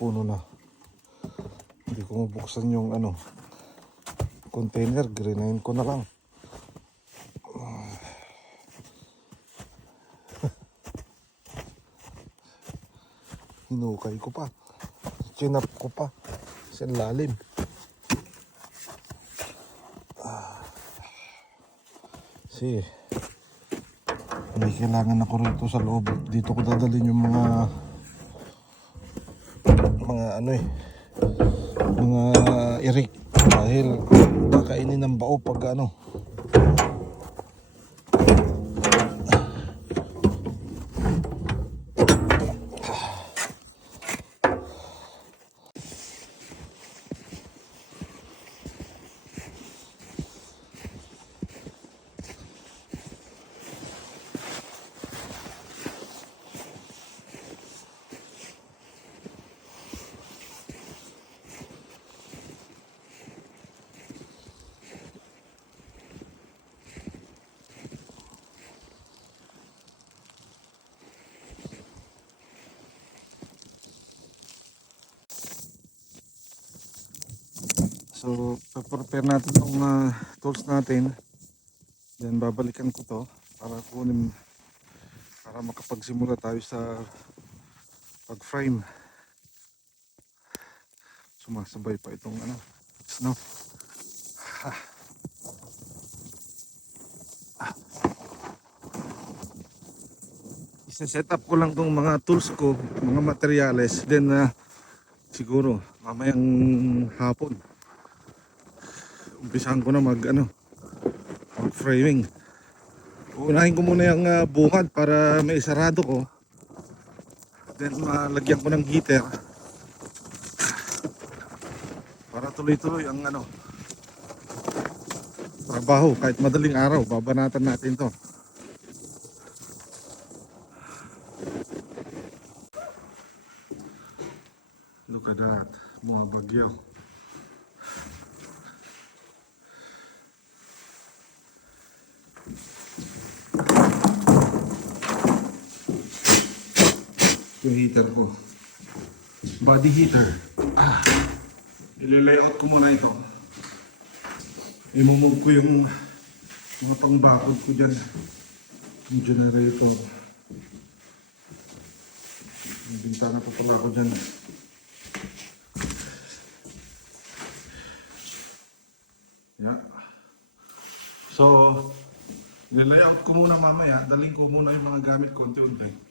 puno na. Hindi ko mabuksan yung container. Grinahin ko na lang. Hinukay ko pa. Chinap ko pa. Sa lalim. Kasi may kailangan ako rito sa loob. Dito ko dadalhin yung mga mga irik dahil kakainin ng bao pag So, prepare natin itong tools natin. Then, babalikan ko to para kunin, para makapagsimula tayo sa pag-frame. Sumasabay pa itong snow. Isa-set up ko lang itong mga tools ko, mga materyales. Then, siguro, mamayang hapon umpisahan ko na mag-framing. Unahin ko muna yung bungad para may sarado ko. Then malagyan ko ng heater para tuloy-tuloy ang trabaho. Kahit madaling araw, babanatan natin to. Look at that, mga bagyo. Yung heater ko, body heater. Ile-layout ko muna ito. I-move ko yung mga pangbakod ko dyan, yung generator. Yung bintana pa pala ako dyan. Yeah. So, ile-layout ko muna mamaya. Daling ko muna yung mga gamit konti-unti.